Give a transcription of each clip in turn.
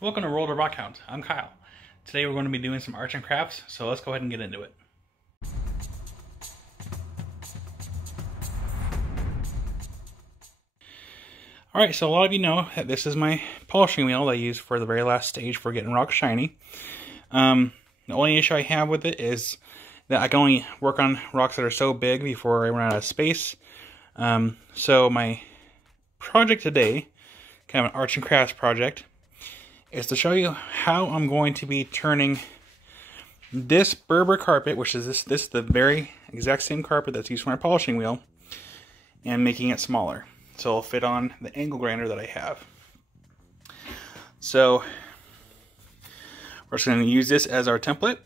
Welcome to World of Rock Hound. I'm Kyle. Today we're going to be doing some arts and crafts, so let's go ahead and get into it. Alright, so a lot of you know that this is my polishing wheel that I use for the very last stage for getting rocks shiny. The only issue I have with it is that I can only work on rocks that are so big before I run out of space. So my project today, kind of an arts and crafts project, is to show you how I'm going to be turning this Berber carpet, which is this the very exact same carpet that's used for my polishing wheel, and making it smaller so it'll fit on the angle grinder that I have. So we're just going to use this as our template.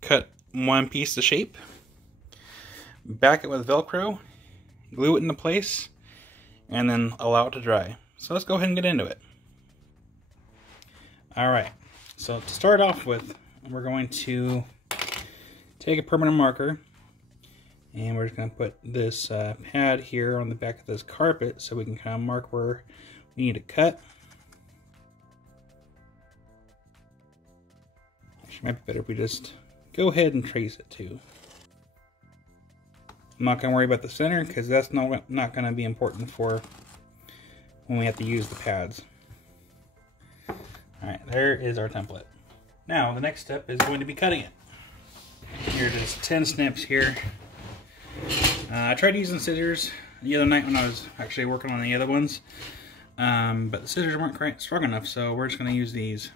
Cut one piece to shape, back it with Velcro, glue it into place, and then allow it to dry. So let's go ahead and get into it. Alright, so to start off with, we're going to take a permanent marker and we're just going to put this pad here on the back of this carpet so we can kind of mark where we need to cut. Actually, it might be better if we just go ahead and trace it too. I'm not going to worry about the center because that's not going to be important for when we have to use the pads. Alright, there is our template. Now, the next step is going to be cutting it. Here's just 10 snips here. I tried using scissors the other night when I was actually working on the other ones, but the scissors weren't quite strong enough, so we're just going to use these.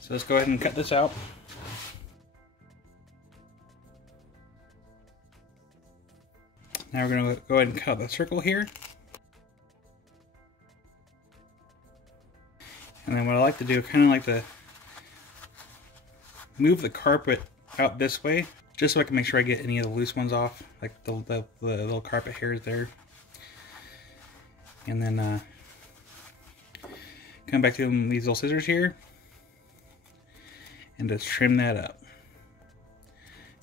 So let's go ahead and cut this out. Now we're going to go ahead and cut the circle here. And then what I like to do, kind of like to move the carpet out this way, just so I can make sure I get any of the loose ones off, like the little carpet hairs there. And then come back to these little scissors here, and just trim that up.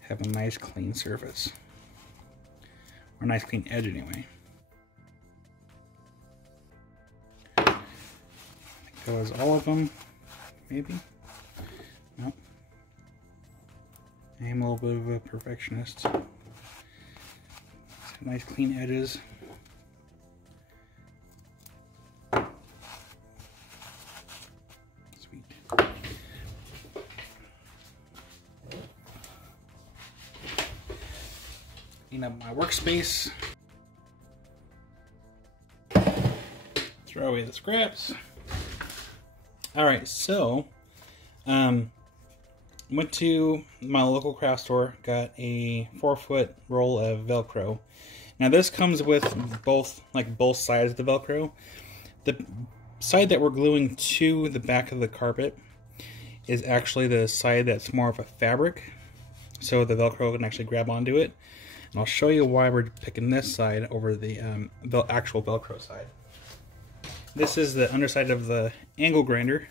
Have a nice clean surface, or a nice clean edge anyway. Goes all of them, maybe? Nope. I'm a little bit of a perfectionist. Some nice clean edges. Sweet. Clean up my workspace. Throw away the scraps. Alright, so went to my local craft store, got a 4-foot roll of Velcro. Now this comes with both sides of the Velcro. The side that we're gluing to the back of the carpet is actually the side that's more of a fabric, so the Velcro can actually grab onto it. And I'll show you why we're picking this side over the actual Velcro side. This is the underside of the angle grinder,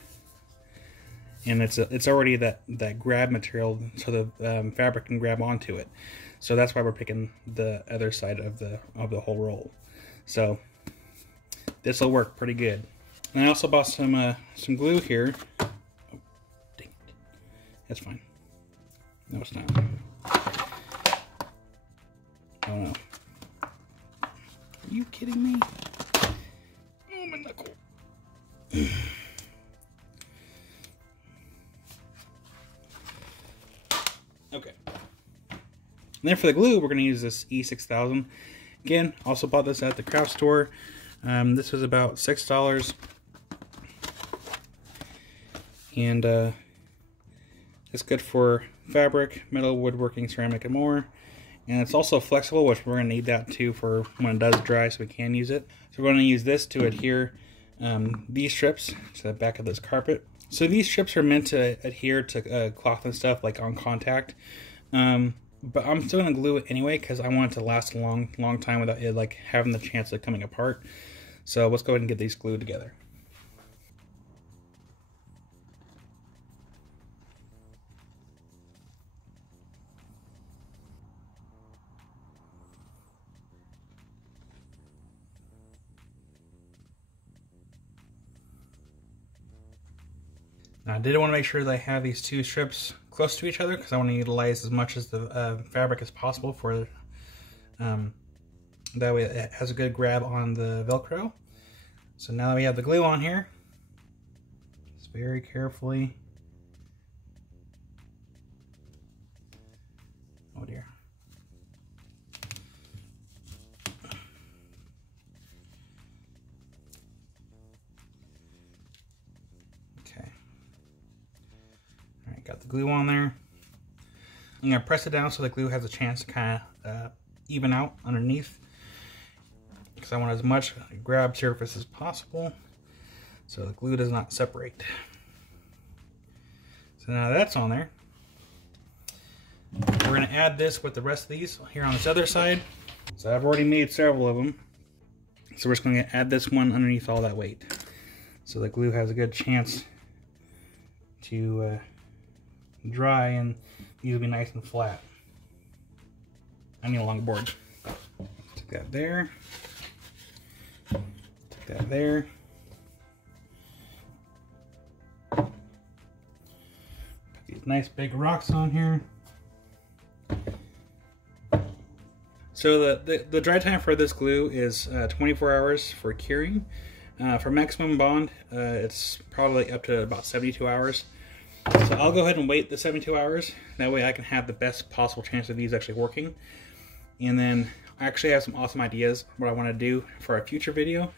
and it's already that grab material, so the fabric can grab onto it. So that's why we're picking the other side of the whole roll. So this will work pretty good. And I also bought some glue here. Oh, dang it! That's fine. No, it's not. Oh no! Are you kidding me? Oh, my knuckle. Okay. And then for the glue, we're going to use this E6000. Again, also bought this at the craft store. This was about $6. And it's good for fabric, metal, woodworking, ceramic, and more. And it's also flexible, which we're going to need that too for when it does dry, so we can use it. So we're going to use this to adhere these strips to the back of this carpet. So these strips are meant to adhere to cloth and stuff, like on contact. But I'm still going to glue it anyway because I want it to last a long time without it like having the chance of coming apart. So let's go ahead and get these glued together. Now, I did want to make sure that I have these two strips close to each other because I want to utilize as much as the fabric as possible for that way it has a good grab on the Velcro. So now that we have the glue on here, just very carefully. Oh dear. Okay. Alright, got the glue on there. I'm going to press it down so the glue has a chance to kind of even out underneath, because I want as much grab surface as possible so the glue does not separate. So now that's on there. We're going to add this with the rest of these here on this other side. So I've already made several of them. So we're just going to add this one underneath all that weight, so the glue has a good chance to dry, and these will be nice and flat. I need a long board. Take that there. Take that there. Put these nice big rocks on here. So the dry time for this glue is 24 hours for curing. For maximum bond, it's probably up to about 72 hours. So I'll go ahead and wait the 72 hours. That way I can have the best possible chance of these actually working. And then I actually have some awesome ideas. What I want to do for a future video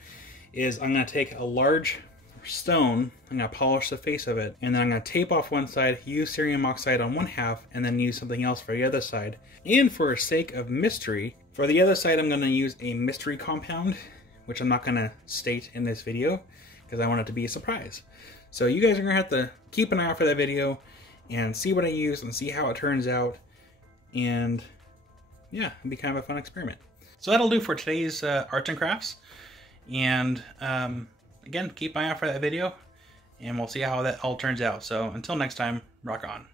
is I'm going to take a large stone, I'm going to polish the face of it, and then I'm going to tape off one side, use cerium oxide on one half, and then use something else for the other side. And for sake of mystery, for the other side I'm going to use a mystery compound, which I'm not going to state in this video because I want it to be a surprise. So you guys are going to have to keep an eye out for that video and see what I use and see how it turns out. And yeah, it'll be kind of a fun experiment. So that'll do for today's arts and crafts. And again, keep an eye out for that video, and we'll see how that all turns out. So until next time, rock on.